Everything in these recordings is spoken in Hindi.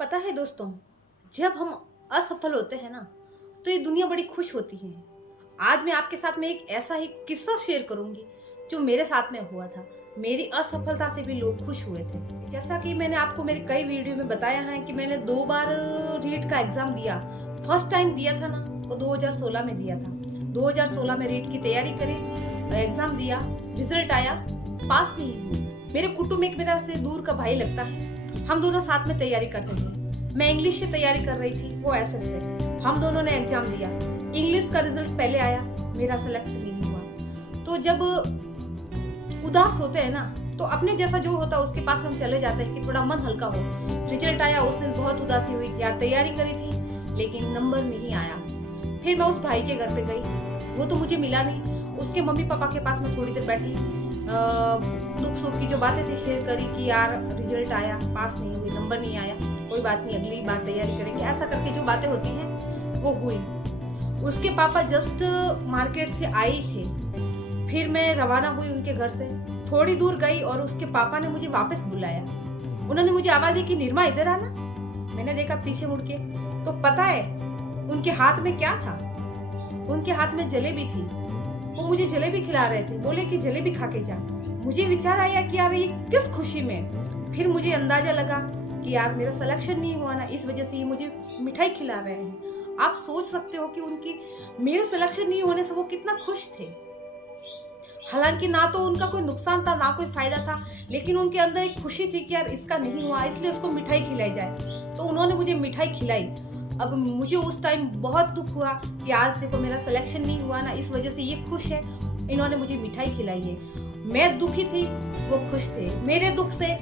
पता है दोस्तों, जब हम असफल होते हैं ना तो ये दुनिया बड़ी खुश होती है। आज मैं आपके साथ में एक ऐसा ही किस्सा शेयर करूंगी जो मेरे साथ में हुआ था। मेरी असफलता से भी लोग खुश हुए थे। जैसा कि मैंने आपको मेरे कई वीडियो में बताया है कि मैंने 2 बार रीट का एग्जाम दिया। फर्स्ट टाइम दिया था ना वो 2016 में दिया था। 2016 में रीट की तैयारी करी, एग्जाम दिया, रिजल्ट आया, पास नहीं हुई। मेरे कुटुंब एक मेरा से दूर का भाई लगता है, हम दोनों साथ में तैयारी करते थे। मैं इंग्लिश से तैयारी कर रही थी, वो एसएस से। हम दोनों ने एग्जाम दिया। इंग्लिश का रिजल्ट पहले आया, मेरा सिलेक्शन नहीं हुआ। तो जब उदास होते हैं ना तो अपने जैसा जो होता है उसके पास हम चले जाते हैं कि थोड़ा मन हल्का हो। रिजल्ट आया, उस दिन बहुत उदासी हुई यार, तैयारी करी थी लेकिन नंबर नहीं आया। फिर मैं उस भाई के घर पे गई, वो तो मुझे मिला नहीं। उसके मम्मी पापा के पास में थोड़ी देर बैठी, दुख सुख की जो बातें थी शेयर करी कि यार रिजल्ट आया, पास नहीं हुई, नंबर नहीं आया, कोई बात नहीं, अगली बार तैयारी करेंगे, ऐसा करके जो बातें होती हैं वो हुई। उसके पापा जस्ट मार्केट से आई थे। फिर मैं रवाना हुई उनके घर से, थोड़ी दूर गई और उसके पापा ने मुझे वापस बुलाया। उन्होंने मुझे आवाज दी कि निर्मा इधर आना। मैंने देखा पीछे मुड़ के, तो पता है उनके हाथ में क्या था? उनके हाथ में जलेबी थी। वो मुझे जलेबी खिला रहे थे, बोले कि जलेबी खा के जा। मुझे विचार आया कि यार ये किस खुशी में। फिर मुझे अंदाजा लगा कि यार मेरा सिलेक्शन नहीं हुआ ना, इस वजह से ये मुझे मिठाई खिला रहे हैं। आप सोच सकते हो कि उनकी मेरे सिलेक्शन नहीं होने से वो कितना खुश थे। हालांकि ना तो उनका कोई नुकसान था ना कोई फायदा था, लेकिन उनके अंदर एक खुशी थी कि यार इसका नहीं हुआ, इसलिए उसको मिठाई खिलाई जाए। तो उन्होंने मुझे मिठाई खिलाई। अब मुझे उस टाइम बहुत दुख हुआ कि आज देखो मेरा सिलेक्शन नहीं हुआ ना, इस वजह से ये खुश है, इन्होंने मुझे मिठाई खिलाई है। मैं दुखी थी, वो खुश थे। मेरे दुख से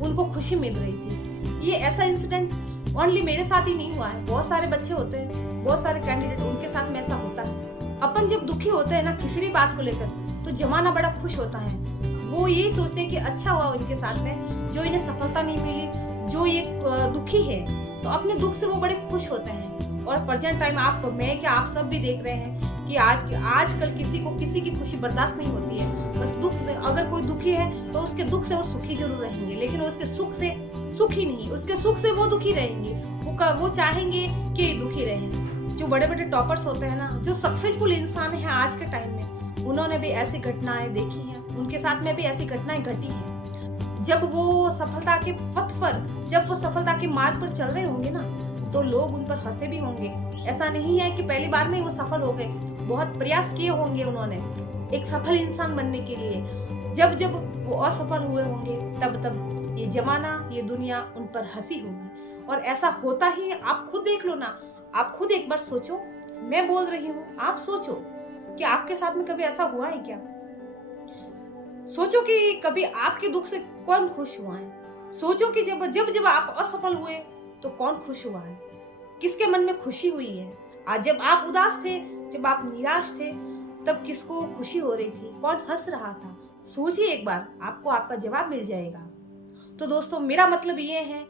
उनको खुशी मिल रही थी। ये ऐसा इंसिडेंट ओनली मेरे साथ ही नहीं हुआ है, बहुत सारे बच्चे होते हैं, बहुत सारे कैंडिडेट, उनके साथ में ऐसा होता है। अपन जब दुखी होते हैं ना किसी भी बात को लेकर, तो जमाना बड़ा खुश होता है। वो यही सोचते हैं कि अच्छा हुआ उनके साथ में, जो इन्हें सफलता नहीं मिली, जो ये दुखी है, तो अपने दुख से वो बड़े खुश होते हैं। और प्रेजेंट टाइम आप सब भी देख रहे हैं कि आजकल किसी को किसी की खुशी बर्दाश्त नहीं होती है। बस दुख, अगर कोई दुखी है तो उसके दुख से वो सुखी जरूर रहेंगे, लेकिन उसके सुख से सुखी नहीं, उसके सुख से वो दुखी रहेंगे। वो चाहेंगे कि दुखी रहें। जो बड़े बड़े टॉपर्स होते हैं ना, जो सक्सेसफुल इंसान है आज के टाइम में, उन्होंने भी ऐसी घटनाएं देखी हैं, उनके साथ में भी ऐसी घटनाएं घटी हैं। जब वो सफलता के पथ पर, जब वो सफलता के मार्ग पर चल रहे होंगे ना, तो लोग उन पर हंसे भी होंगे। ऐसा नहीं है कि पहली बार में ही वो सफल हो गए, बहुत प्रयास किए होंगे उन्होंने एक सफल इंसान बनने के लिए। जब जब वो असफल हुए होंगे तब तब ये जमाना, ये दुनिया उन पर हंसी होगी। और ऐसा होता ही है, आप खुद देख लो ना, आप खुद एक बार सोचो। मैं बोल रही हूँ, आप सोचो कि आपके साथ में कभी ऐसा हुआ है क्या? सोचो कि कभी आपके दुख से कौन खुश हुआ है। सोचो कि जब जब जब आप असफल हुए तो कौन खुश हुआ है, किसके मन में खुशी हुई है। आज जब आप उदास थे, जब आप निराश थे, तब किसको खुशी हो रही थी, कौन हंस रहा था? सोचिए एक बार, आपको आपका जवाब मिल जाएगा। तो दोस्तों, मेरा मतलब ये है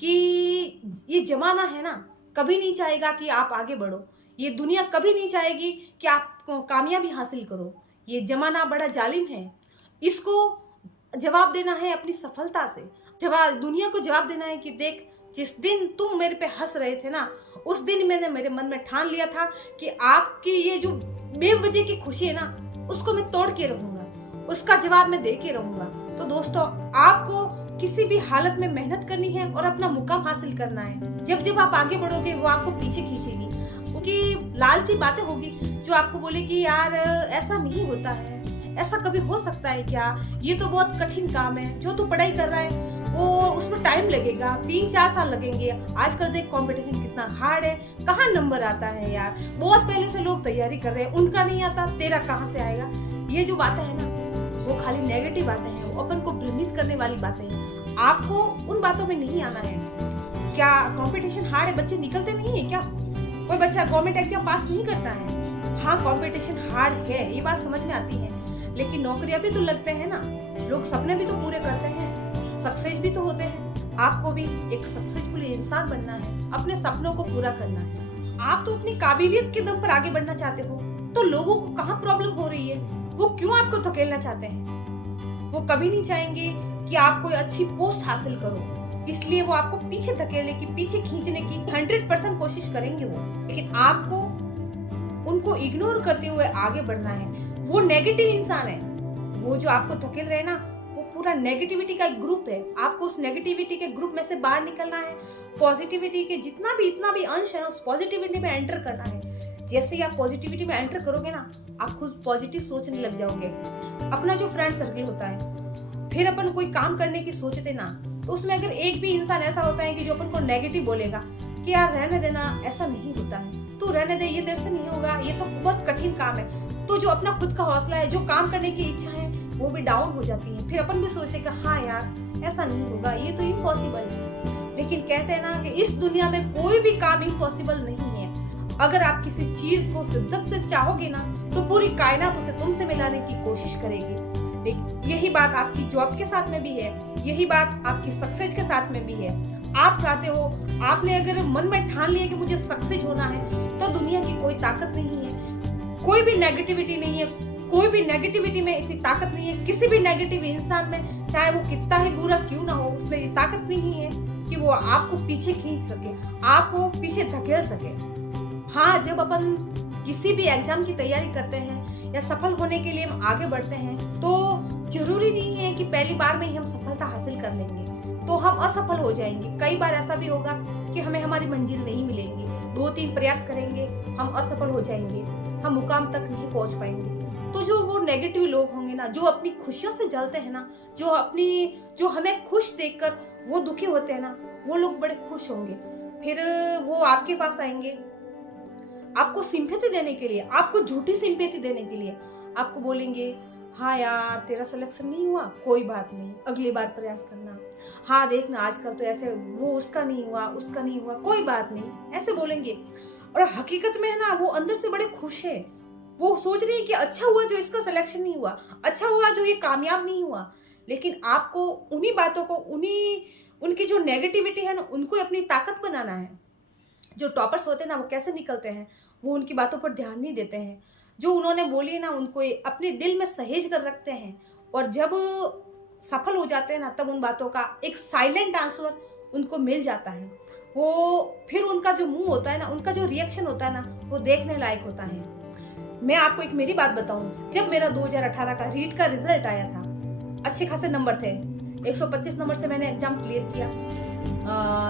कि ये जमाना है ना, कभी नहीं चाहेगा कि आप आगे बढ़ो। ये दुनिया कभी नहीं चाहेगी कि आप कामयाबी हासिल करो। ये जमाना बड़ा जालिम है, इसको जवाब देना है अपनी सफलता से। दुनिया को जवाब देना है कि देख, जिस दिन तुम मेरे पे हंस रहे थे ना, उस दिन मैंने मेरे मन में ठान लिया था कि आपकी ये जो बेवजह की खुशी है ना, उसको मैं तोड़ के रहूंगा, उसका जवाब मैं दे के रहूंगा। तो दोस्तों, आपको किसी भी हालत में मेहनत करनी है और अपना मुकाम हासिल करना है। जब जब आप आगे बढ़ोगे, वो आपको पीछे खींचेगी। उनकी लालची बातें होगी जो आपको बोलेगी यार ऐसा नहीं होता है, ऐसा कभी हो सकता है क्या, ये तो बहुत कठिन काम है, जो तू पढ़ाई कर रहा है वो उसमें टाइम लगेगा, 3-4 साल लगेंगे। आजकल देख कंपटीशन कितना हार्ड है, कहाँ नंबर आता है यार, बहुत पहले से लोग तैयारी कर रहे हैं, उनका नहीं आता, तेरा कहाँ से आएगा। ये जो बातें है ना, वो खाली नेगेटिव बातें हैं, वो अपन को भ्रमित करने वाली बातें हैं। आपको उन बातों में नहीं आना है। क्या कंपटीशन हार्ड है, बच्चे निकलते नहीं है क्या? कोई बच्चा गवर्नमेंट एग्जाम पास नहीं करता है? हाँ, कंपटीशन हार्ड है, ये बात समझ में आती है, लेकिन नौकरियां भी तो लगते हैं ना, लोग सपने भी तो पूरे करते हैं, सक्सेस भी तो होते हैं। आपको भी एक सक्सेसफुल इंसान बनना है, अपने सपनों को पूरा करना है। आप तो अपनी काबिलियत के दम पर आगे बढ़ना चाहते हो, तो लोगों को कहाँ प्रॉब्लम हो रही है, वो क्यों आपको धकेलना चाहते हैं? वो कभी नहीं चाहेंगे कि आप कोई अच्छी पोस्ट हासिल करो, इसलिए वो आपको पीछे धकेलने की, पीछे खींचने की 100% कोशिश करेंगे वो, लेकिन आपको उनको इग्नोर करते हुए आगे बढ़ना है। वो नेगेटिव इंसान है, वो जो आपको धकेल रहे हैं ना, वो पूरा नेगेटिविटी का एक ग्रुप है। आपको उस नेगेटिविटी के ग्रुप में से बाहर निकलना है। पॉजिटिविटी के जितना भी अंश है उस पॉजिटिविटी में एंटर करना है। जैसे ही आप पॉजिटिविटी में एंटर करोगे ना, आप खुद पॉजिटिव सोचने लग जाओगे। अपना जो फ्रेंड सर्कल होता है, फिर अपन कोई काम करने की सोचते ना, तो उसमें अगर एक भी इंसान ऐसा होता है कि जो अपन को नेगेटिव बोलेगा कि यार रहने देना, ऐसा नहीं होता है, तू रहने दे, ये तेरे से नहीं होगा, ये तो बहुत कठिन काम है। तो जो अपना खुद का हौसला है, जो काम करने की इच्छा है, वो भी डाउन हो जाती है। फिर अपन भी सोचते हैं कि हाँ यार ऐसा नहीं होगा, ये तो इम्पॉसिबल है। लेकिन कहते हैं ना कि इस दुनिया में कोई भी काम इम्पॉसिबल नहीं है। अगर आप किसी चीज को शिद्दत से चाहोगे ना, तो पूरी कायनात उसे तुमसे मिलाने की कोशिश करेगी। यही बात आपकी जॉब के साथ में भी है, यही बात आपकी सक्सेस के साथ में भी है। आप चाहते हो, आपने अगर मन में ठान लिया कि मुझे सक्सेस होना है, तो दुनिया की कोई ताकत नहीं है, कोई भी नेगेटिविटी नहीं है, कोई भी नेगेटिविटी में इतनी ताकत नहीं है। किसी भी नेगेटिव इंसान में, चाहे वो कितना ही बुरा क्यों ना हो, उसमें ये ताकत नहीं है कि वो आपको पीछे खींच सके, आपको पीछे धकेल सके। हाँ, जब अपन किसी भी एग्जाम की तैयारी करते हैं या सफल होने के लिए हम आगे बढ़ते हैं, तो जरूरी नहीं है कि पहली बार में ही हम सफलता हासिल कर लेंगे, तो हम असफल हो जाएंगे। कई बार ऐसा भी होगा कि हमें हमारी मंजिल नहीं मिलेंगी, 2-3 प्रयास करेंगे, हम असफल हो जाएंगे, हम मुकाम तक नहीं पहुंच पाएंगे। तो जो वो नेगेटिव लोग होंगे ना, जो अपनी खुशियों से जलते हैं ना, जो हमें खुश देखकर वो दुखी होते हैं ना, वो लोग बड़े खुश होंगे। फिर वो आपके पास आएंगे, आपको सिंपैथी देने के लिए, आपको झूठी सिंपैथी देने के लिए आपको बोलेंगे, हाँ यार तेरा सिलेक्शन नहीं हुआ, कोई बात नहीं, अगली बार प्रयास करना। हाँ देखना आजकल तो ऐसे, वो उसका नहीं हुआ, कोई बात नहीं, ऐसे बोलेंगे। और हकीकत में है ना, वो अंदर से बड़े खुश है। वो सोच रही है कि अच्छा हुआ जो इसका सिलेक्शन नहीं हुआ, अच्छा हुआ जो ये कामयाब नहीं हुआ। लेकिन आपको उन्हीं बातों को, उनकी जो नेगेटिविटी है ना, उनको अपनी ताकत बनाना है। जो टॉपर्स होते हैं ना, वो कैसे निकलते हैं, वो उनकी बातों पर ध्यान नहीं देते हैं। जो उन्होंने बोली है ना, उनको अपने दिल में सहेज कर रखते हैं, और जब सफल हो जाते हैं ना, तब उन बातों का एक साइलेंट आंसर उनको मिल जाता है। वो फिर उनका जो मुंह होता है ना, उनका जो रिएक्शन होता है ना, वो देखने लायक होता है। मैं आपको एक मेरी बात बताऊं, जब मेरा 2018 का रीट का रिजल्ट आया था, अच्छे खासे नंबर थे, 125 नंबर से मैंने एग्जाम क्लियर किया,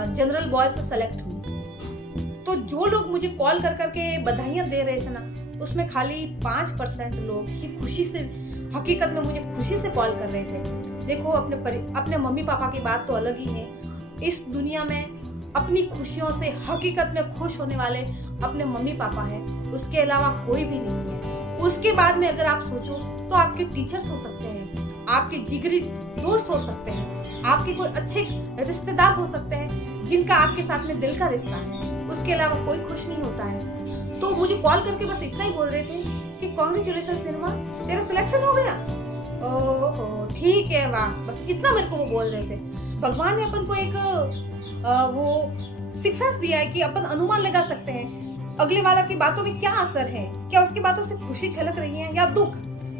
जनरल बॉयज से सेलेक्ट हुई। तो जो लोग मुझे कॉल कर करके बधाइयां दे रहे थे ना, उसमें खाली 5% लोग ही खुशी से, हकीकत में मुझे खुशी से कॉल कर रहे थे। देखो, अपने मम्मी पापा की बात तो अलग ही है। इस दुनिया में अपनी खुशियों से हकीकत में खुश होने वाले अपने मम्मी पापा हैं, उसके अलावा कोई भी नहीं है। उसके बाद में अगर आप सोचो तो आपके टीचर्स हो सकते हैं, आपके जिगरी दोस्त हो सकते हैं, आपके कोई अच्छे रिश्तेदार हो सकते हैं जिनका आपके साथ में दिल का रिश्ता है, उसके अलावा कोई खुश नहीं होता है। तो मुझे कॉल करके बस इतना ही बोल रहे थे कि कांग्रेचुलेशन निर्मा, तेरा सिलेक्शन हो गया, ओहो ठीक है, वाह, बस इतना मेरे को वो बोल रहे थे। भगवान ने अपन को एक वो शिक्षा दिया है कि अपन अनुमान लगा सकते हैं अगले वाला की बातों में क्या असर है, क्या उसकी बातों से खुशी छलक रही है या दुख।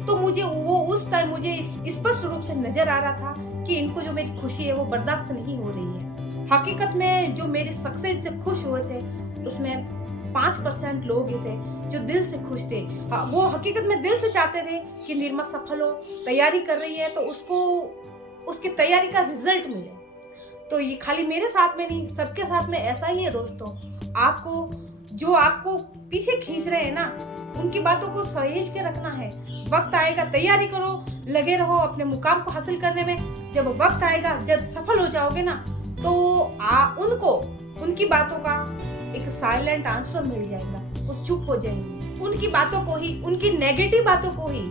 तो मुझे वो उस टाइम मुझे स्पष्ट रूप से नजर आ रहा था कि इनको जो मेरी खुशी है वो बर्दाश्त नहीं हो रही है। हकीकत में जो मेरे सक्सेस से खुश हुए थे, उसमें 5% लोग ही थे जो दिल से खुश थे। वो हकीकत में दिल से चाहते थे कि निर्मा सफल हो, तैयारी कर रही है तो उसको उसकी तैयारी का रिजल्ट मिले। तो ये खाली मेरे साथ में नहीं, सबके साथ में ऐसा ही है दोस्तों। आपको पीछे खींच रहे हैं ना, उनकी बातों को सहेज के रखना है। वक्त आएगा, तैयारी करो, लगे रहो अपने मुकाम को हासिल करने में। जब वक्त आएगा, जब सफल हो जाओगे ना, तो उनकी बातों का एक साइलेंट आंसर मिल जाएगा, वो चुप हो जाएंगे। उनकी बातों को ही, उनकी नेगेटिव बातों को ही,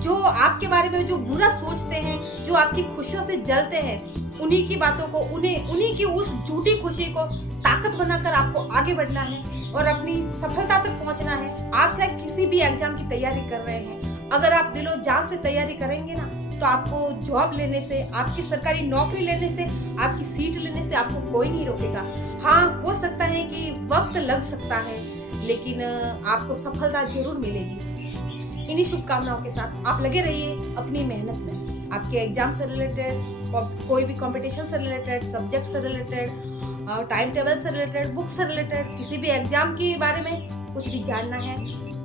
जो आपके बारे में जो बुरा सोचते हैं, जो आपकी खुशियों से जलते हैं, उन्हीं की बातों को, उन्हीं की उस झूठी खुशी को ताकत बनाकर आपको आगे बढ़ना है और अपनी सफलता तक पहुंचना है। आप चाहे किसी भी एग्जाम की तैयारी कर रहे हैं, अगर आप दिलो जान से तैयारी करेंगे ना, तो आपको जॉब लेने से, आपकी सरकारी नौकरी लेने से, आपकी सीट लेने से आपको कोई नहीं रोकेगा। हाँ, हो सकता है कि वक्त लग सकता है, लेकिन आपको सफलता जरूर मिलेगी। इन्हीं शुभकामनाओं के साथ आप लगे रहिए अपनी मेहनत में। आपके एग्जाम से रिलेटेड, कोई भी कंपटीशन से रिलेटेड, सब्जेक्ट से रिलेटेड, टाइम टेबल से रिलेटेड, बुक से रिलेटेड, किसी भी एग्जाम के बारे में कुछ भी जानना है,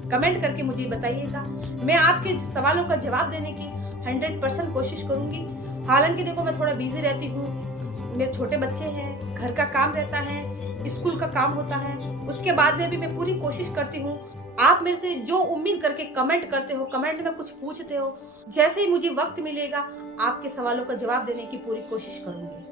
कमेंट करके मुझे बताइएगा। मैं आपके सवालों का जवाब देने की 100% कोशिश करूंगी। हालांकि देखो, मैं थोड़ा बिजी रहती हूँ, मेरे छोटे बच्चे हैं, घर का काम रहता है, स्कूल का काम होता है, उसके बाद में भी मैं पूरी कोशिश करती हूँ। आप मेरे से जो उम्मीद करके कमेंट करते हो, कमेंट में कुछ पूछते हो, जैसे ही मुझे वक्त मिलेगा आपके सवालों का जवाब देने की पूरी कोशिश करूंगी।